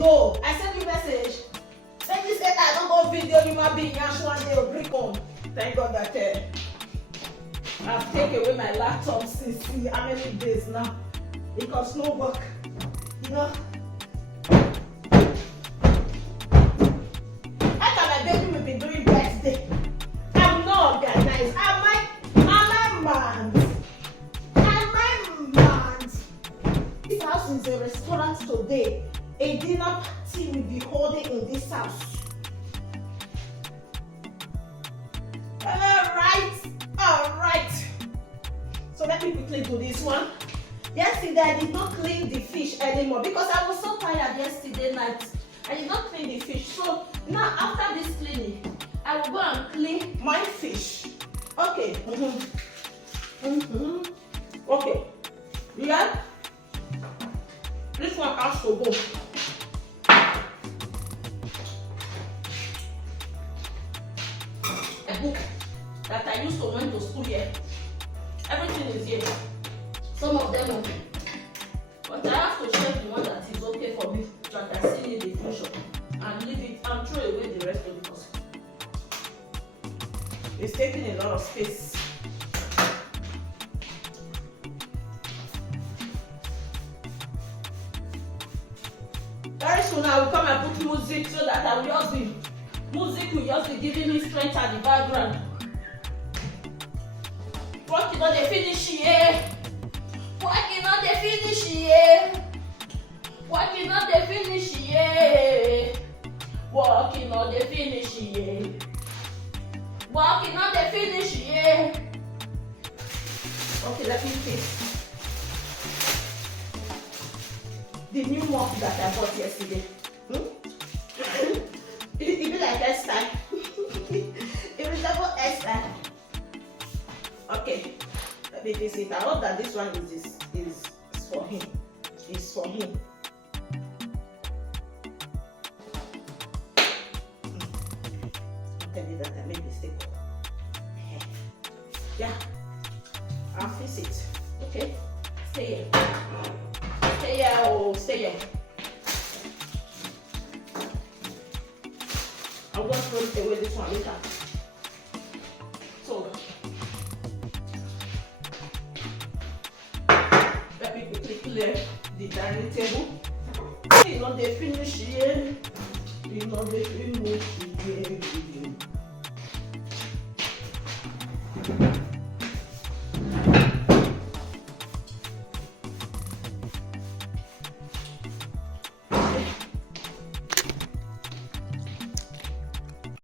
go. I send you message. Then you said I don't go video human being and one day will break home. Thank God that I've taken away my laptop since how many days now. Because no work. You know. After my baby will be doing birthday. I'm not organized. I'm my man. This house is a restaurant today. A dinner party will be holding in this house. Alright. So let me quickly do this one. Yesterday I did not clean the fish anymore because I was so tired yesterday night. I did not clean the fish. So now after this cleaning, I will go and clean my fish. Okay. Okay. Yeah. This one has to go. A book that I used to went to school here. Everything is here. Some of them okay. But I have to check the one that is okay for me, that I see in the future, and leave it and throw away the rest of it because it's taking a lot of space. Very soon I will come and put music so that I will just be, music will just be giving me strength at the background. Working on the finish here. Working on the finish here. Working on the finish here. Working on the finish here. Working on the finish here. Okay, let me fix the new mop that I bought yesterday. It be like S-style. It resembles S-style. Okay, let me fix it. I hope that this one is for him. It's for him. Tell me that I made mistake. Yeah, I'll fix it. Okay, stay here. Stay here, oh, stay here. I'm going to throw away this one later. So, let me quickly clear the dining table. You know they finish here. You know they finish here.